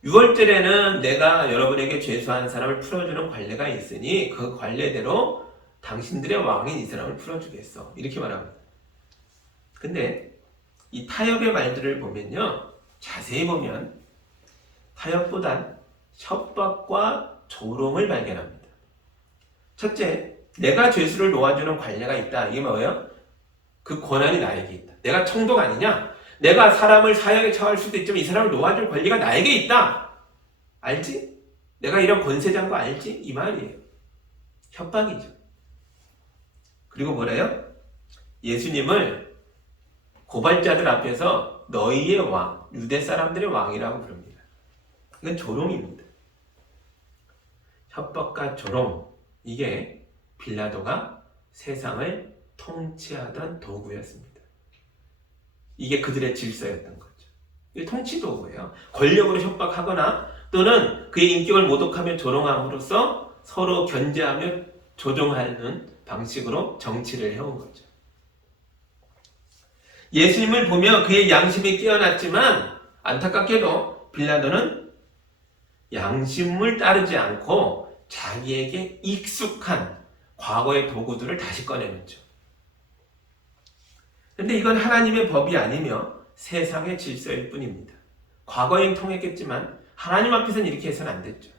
6월절에는 내가 여러분에게 죄수한 사람을 풀어주는 관례가 있으니 그 관례대로 당신들의 왕인 이 사람을 풀어주겠어. 이렇게 말합니다. 근데 이 타협의 말들을 보면요, 자세히 보면 타협보단 협박과 조롱을 발견합니다. 첫째, 내가 죄수를 놓아주는 관례가 있다. 이게 뭐예요? 그 권한이 나에게 있다. 내가 청독 아니냐? 내가 사람을 사형에 처할 수도 있지만 이 사람을 놓아줄 권리가 나에게 있다. 알지? 내가 이런 권세자인 거 알지? 이 말이에요. 협박이죠. 그리고 뭐래요? 예수님을 고발자들 앞에서 너희의 왕, 유대 사람들의 왕이라고 부릅니다. 이건 조롱입니다. 협박과 조롱, 이게 빌라도가 세상을 통치하던 도구였습니다. 이게 그들의 질서였던 거죠. 이게 통치 도구예요. 권력으로 협박하거나 또는 그의 인격을 모독하며 조롱함으로써 서로 견제하며 조종하는 방식으로 정치를 해온 거죠. 예수님을 보며 그의 양심이 깨어났지만 안타깝게도 빌라도는 양심을 따르지 않고 자기에게 익숙한 과거의 도구들을 다시 꺼내놓죠. 그런데 이건 하나님의 법이 아니며 세상의 질서일 뿐입니다. 과거엔 통했겠지만 하나님 앞에서는 이렇게 해서는 안 됐죠.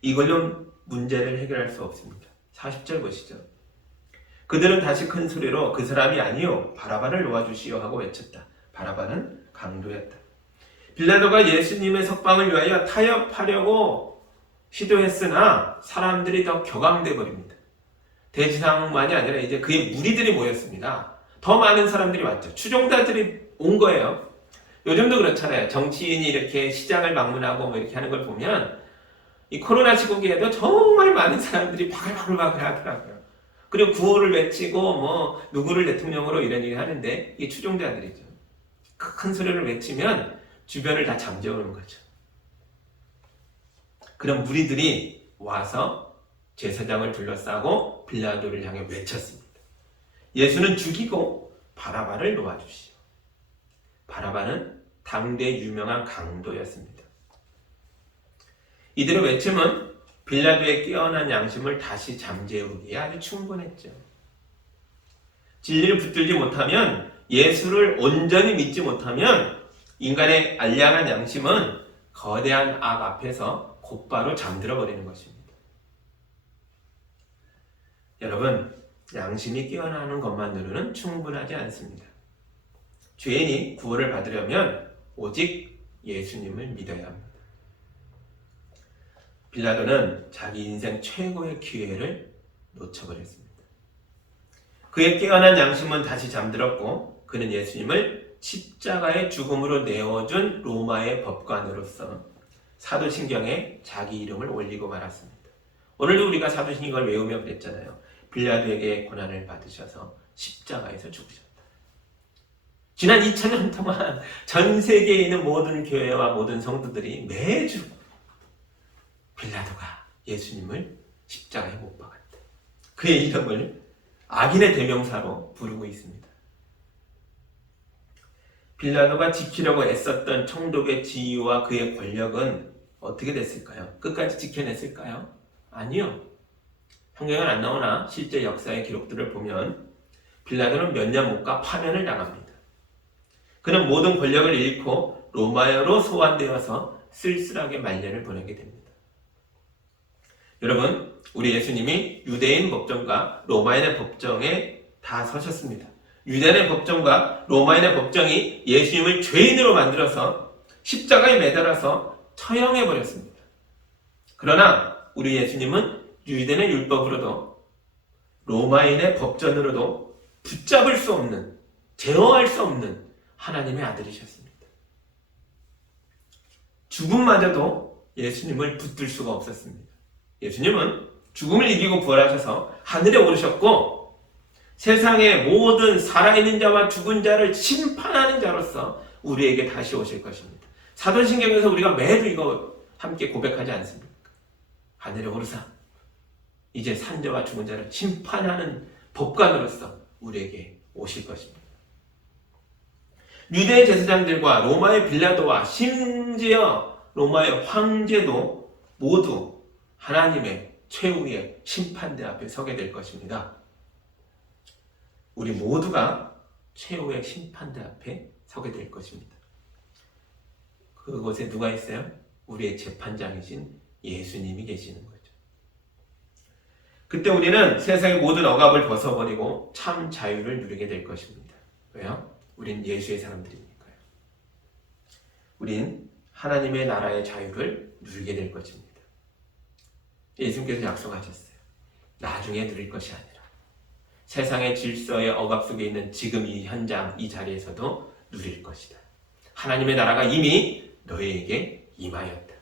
이걸로 문제를 해결할 수 없습니다. 40절 보시죠. 그들은 다시 큰 소리로 그 사람이 아니요 바라바를 놓아주시오 하고 외쳤다. 바라바는 강도였다. 빌라도가 예수님의 석방을 위하여 타협하려고 시도했으나 사람들이 더 격앙돼 버립니다. 대지상만이 아니라 이제 그의 무리들이 모였습니다. 더 많은 사람들이 왔죠. 추종자들이 온 거예요. 요즘도 그렇잖아요. 정치인이 이렇게 시장을 방문하고 뭐 이렇게 하는 걸 보면 이 코로나 시국에도 정말 많은 사람들이 바글바글 하더라고요. 그리고 구호를 외치고 뭐 누구를 대통령으로 이런 일을 하는데 이게 추종자들이죠. 큰 소리를 외치면 주변을 다 잠재우는 거죠. 그런 무리들이 와서 제사장을 둘러싸고 빌라도를 향해 외쳤습니다. 예수는 죽이고 바라바를 놓아주시오. 바라바는 당대 유명한 강도였습니다. 이들의 외침은 빌라도의 깨어난 양심을 다시 잠재우기에 아주 충분했죠. 진리를 붙들지 못하면, 예수를 온전히 믿지 못하면 인간의 알량한 양심은 거대한 악 앞에서 곧바로 잠들어 버리는 것입니다. 여러분, 양심이 깨어나는 것만으로는 충분하지 않습니다. 죄인이 구원을 받으려면 오직 예수님을 믿어야 합니다. 빌라도는 자기 인생 최고의 기회를 놓쳐버렸습니다. 그의 깨어난 양심은 다시 잠들었고, 그는 예수님을 십자가의 죽음으로 내어준 로마의 법관으로서 사도신경에 자기 이름을 올리고 말았습니다. 오늘도 우리가 사도신경을 외우며 그랬잖아요. 빌라도에게 고난을 받으셔서 십자가에서 죽으셨다. 지난 2000년 동안 전 세계에 있는 모든 교회와 모든 성도들이 매주 빌라도가 예수님을 십자가에 못 박았다, 그의 이름을 악인의 대명사로 부르고 있습니다. 빌라도가 지키려고 애썼던 총독의 지위와 그의 권력은 어떻게 됐을까요? 끝까지 지켜냈을까요? 아니요. 성경은 안 나오나 실제 역사의 기록들을 보면 빌라도는 몇 년 못 가 파면을 당합니다. 그는 모든 권력을 잃고 로마로 소환되어서 쓸쓸하게 말년을 보내게 됩니다. 여러분, 우리 예수님이 유대인 법정과 로마인의 법정에 다 서셨습니다. 유대인의 법정과 로마인의 법정이 예수님을 죄인으로 만들어서 십자가에 매달아서 처형해버렸습니다. 그러나 우리 예수님은 유대인의 율법으로도 로마인의 법전으로도 붙잡을 수 없는, 제어할 수 없는 하나님의 아들이셨습니다. 죽음마저도 예수님을 붙들 수가 없었습니다. 예수님은 죽음을 이기고 부활하셔서 하늘에 오르셨고, 세상의 모든 살아있는 자와 죽은 자를 심판하는 자로서 우리에게 다시 오실 것입니다. 사도신경에서 우리가 매주 이거 함께 고백하지 않습니까? 하늘에 오르사 이제 산자와 죽은 자를 심판하는 법관으로서 우리에게 오실 것입니다. 유대 제사장들과 로마의 빌라도와 심지어 로마의 황제도 모두 하나님의 최후의 심판대 앞에 서게 될 것입니다. 우리 모두가 최후의 심판대 앞에 서게 될 것입니다. 그곳에 누가 있어요? 우리의 재판장이신 예수님이 계시는 거죠. 그때 우리는 세상의 모든 억압을 벗어버리고 참 자유를 누리게 될 것입니다. 왜요? 우린 예수의 사람들이니까요. 우린 하나님의 나라의 자유를 누리게 될 것입니다. 예수님께서 약속하셨어요. 나중에 누릴 것이 아니라 세상의 질서의 억압 속에 있는 지금 이 현장, 이 자리에서도 누릴 것이다. 하나님의 나라가 이미 너희에게 임하였다.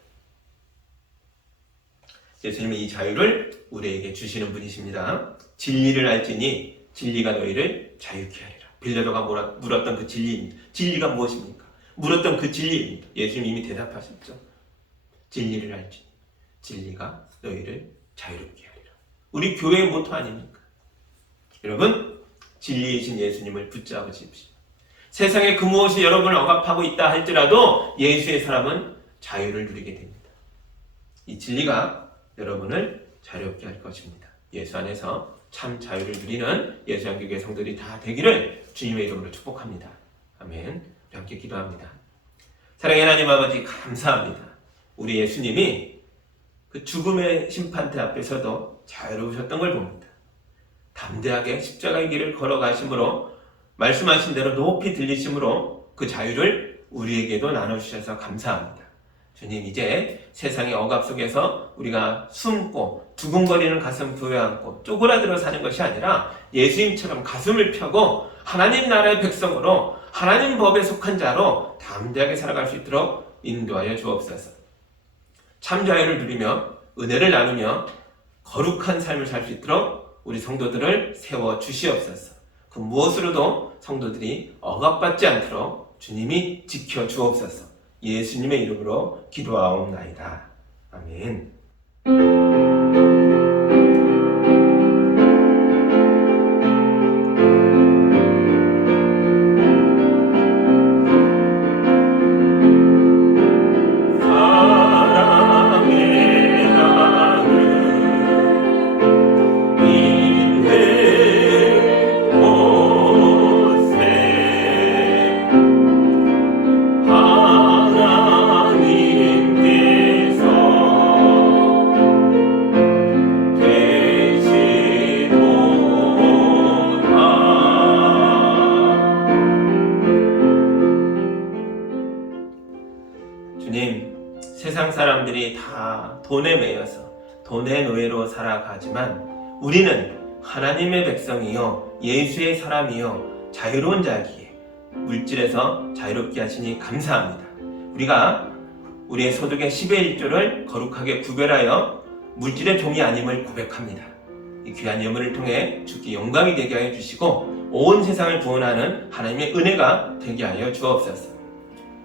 예수님은 이 자유를 우리에게 주시는 분이십니다. 진리를 알지니 진리가 너희를 자유케 하리라. 빌라도가 물었던 그 진리가 무엇입니까? 물었던 그 진리입니다. 예수님이 이미 대답하셨죠. 진리를 알지니 진리가 너희를 자유롭게 하리라. 우리 교회의 모토 아닙니까? 여러분, 진리이신 예수님을 붙잡으십시오. 세상에 그 무엇이 여러분을 억압하고 있다 할지라도 예수의 사람은 자유를 누리게 됩니다. 이 진리가 여러분을 자유롭게 할 것입니다. 예수 안에서 참 자유를 누리는 예수한교회 성도들이 다 되기를 주님의 이름으로 축복합니다. 아멘. 함께 기도합니다. 사랑의 하나님 아버지, 감사합니다. 우리 예수님이 그 죽음의 심판대 앞에서도 자유로우셨던 걸 봅니다. 담대하게 십자가의 길을 걸어가심으로, 말씀하신 대로 높이 들리심으로 그 자유를 우리에게도 나눠주셔서 감사합니다. 주님, 이제 세상의 억압 속에서 우리가 숨고 두근거리는 가슴 부여안고 쪼그라들어 사는 것이 아니라 예수님처럼 가슴을 펴고 하나님 나라의 백성으로, 하나님 법에 속한 자로 담대하게 살아갈 수 있도록 인도하여 주옵소서. 참 자유를 누리며 은혜를 나누며 거룩한 삶을 살 수 있도록 우리 성도들을 세워 주시옵소서. 그 무엇으로도 성도들이 억압받지 않도록 주님이 지켜 주옵소서. 예수님의 이름으로 기도하옵나이다. 아멘. 주님, 세상 사람들이 다 돈에 매여서 돈의 노예로 살아가지만 우리는 하나님의 백성이요 예수의 사람이요 자유로운 자기에 물질에서 자유롭게 하시니 감사합니다. 우리가 우리의 소득의 10의 1조를 거룩하게 구별하여 물질의 종이 아님을 고백합니다. 이 귀한 예물을 통해 주께 영광이 되게 하여 주시고 온 세상을 구원하는 하나님의 은혜가 되게 하여 주옵소서.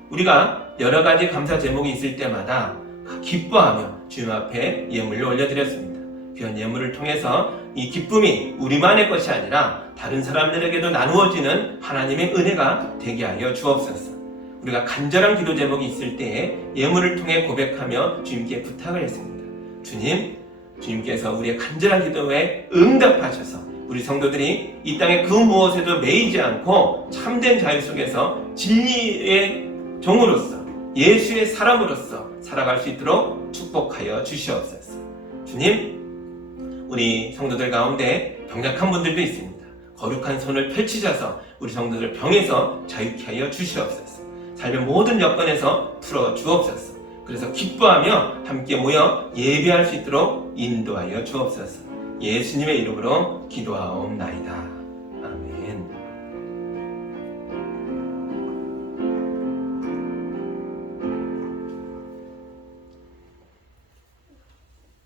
우리가 여러 가지 감사 제목이 있을 때마다 기뻐하며 주님 앞에 예물을 올려드렸습니다. 귀한 예물을 통해서 이 기쁨이 우리만의 것이 아니라 다른 사람들에게도 나누어지는 하나님의 은혜가 되게 하여 주옵소서. 우리가 간절한 기도 제목이 있을 때에 예물을 통해 고백하며 주님께 부탁을 했습니다. 주님께서 우리의 간절한 기도에 응답하셔서 우리 성도들이 이 땅의 그 무엇에도 매이지 않고 참된 자유 속에서 진리의 종으로서 예수의 사람으로서 살아갈 수 있도록 축복하여 주시옵소서. 주님, 우리 성도들 가운데 병약한 분들도 있습니다. 거룩한 손을 펼치셔서 우리 성도들 병에서 자유케 하여 주시옵소서. 삶의 모든 여건에서 풀어 주옵소서. 그래서 기뻐하며 함께 모여 예배할 수 있도록 인도하여 주옵소서. 예수님의 이름으로 기도하옵나이다. 아멘.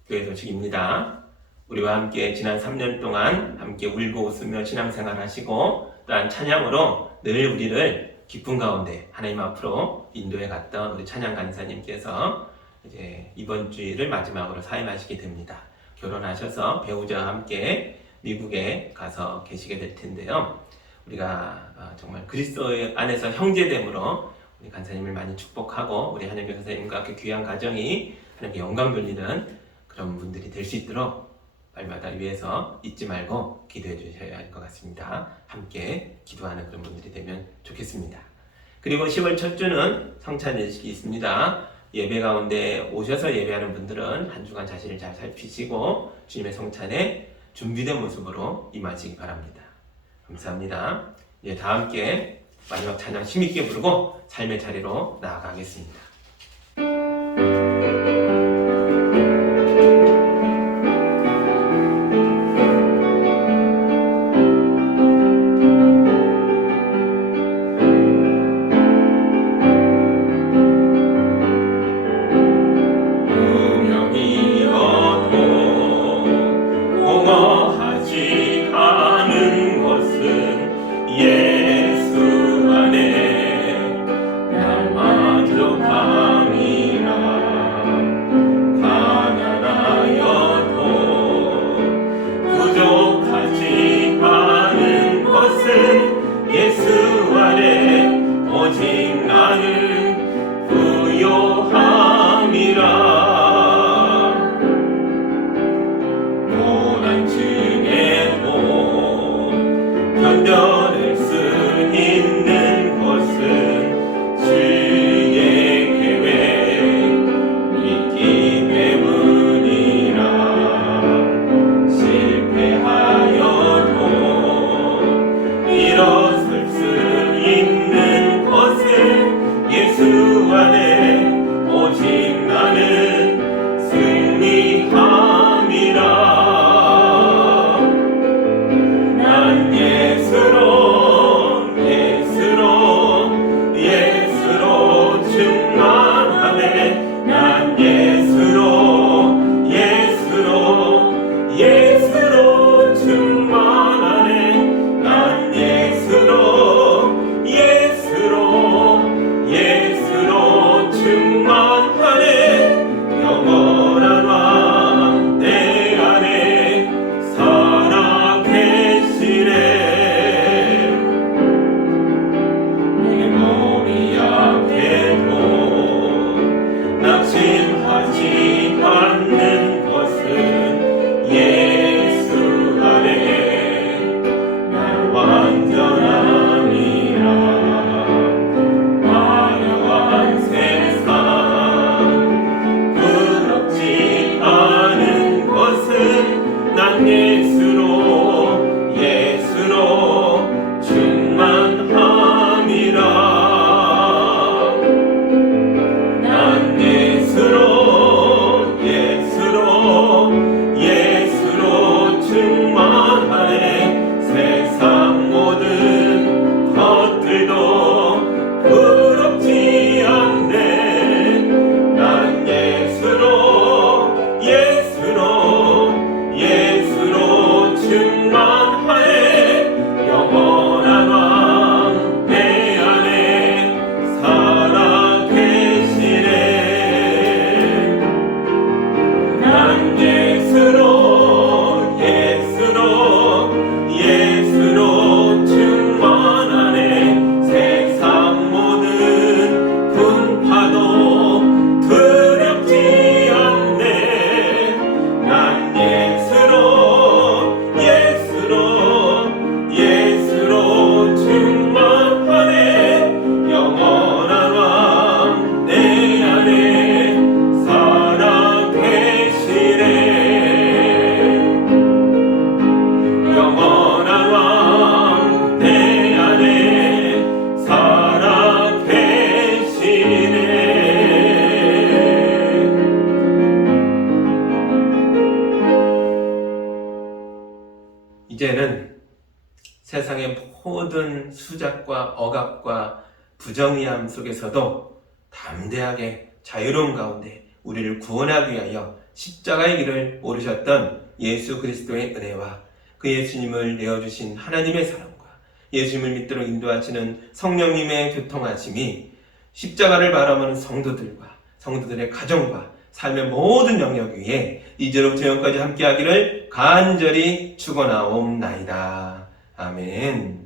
교회 소식입니다. 우리와 함께 지난 3년 동안 함께 울고 웃으며 신앙생활 하시고 또한 찬양으로 늘 우리를 기쁨 가운데 하나님 앞으로 인도해 갔던 우리 찬양 간사님께서 이제 이번 주일을 마지막으로 사임하시게 됩니다. 결혼하셔서 배우자와 함께 미국에 가서 계시게 될 텐데요. 우리가 정말 그리스도 안에서 형제됨으로 우리 간사님을 많이 축복하고 우리 한영교 선생님과 그 귀한 가정이 하나님께 영광 돌리는 그런 분들이 될 수 있도록 날마다 위해서 잊지 말고 기도해 주셔야 할 것 같습니다. 함께 기도하는 그런 분들이 되면 좋겠습니다. 그리고 10월 첫 주는 성찬 예식이 있습니다. 예배 가운데 오셔서 예배하는 분들은 한 주간 자신을 잘 살피시고 주님의 성찬에 준비된 모습으로 임하시기 바랍니다. 감사합니다. 예, 다 함께 마지막 찬양 힘있게 부르고 삶의 자리로 나아가겠습니다. 예수로 충만하네. 난 예수 모든 수작과 억압과 부정의함 속에서도 담대하게 자유로운 가운데 우리를 구원하기 위하여 십자가의 길을 오르셨던 예수 그리스도의 은혜와 그 예수님을 내어주신 하나님의 사랑과 예수님을 믿도록 인도하시는 성령님의 교통하심이 십자가를 바라보는 성도들의 가정과 삶의 모든 영역 위에 이제로부터 영원까지 함께하기를 간절히 축원하옵나이다. 아멘.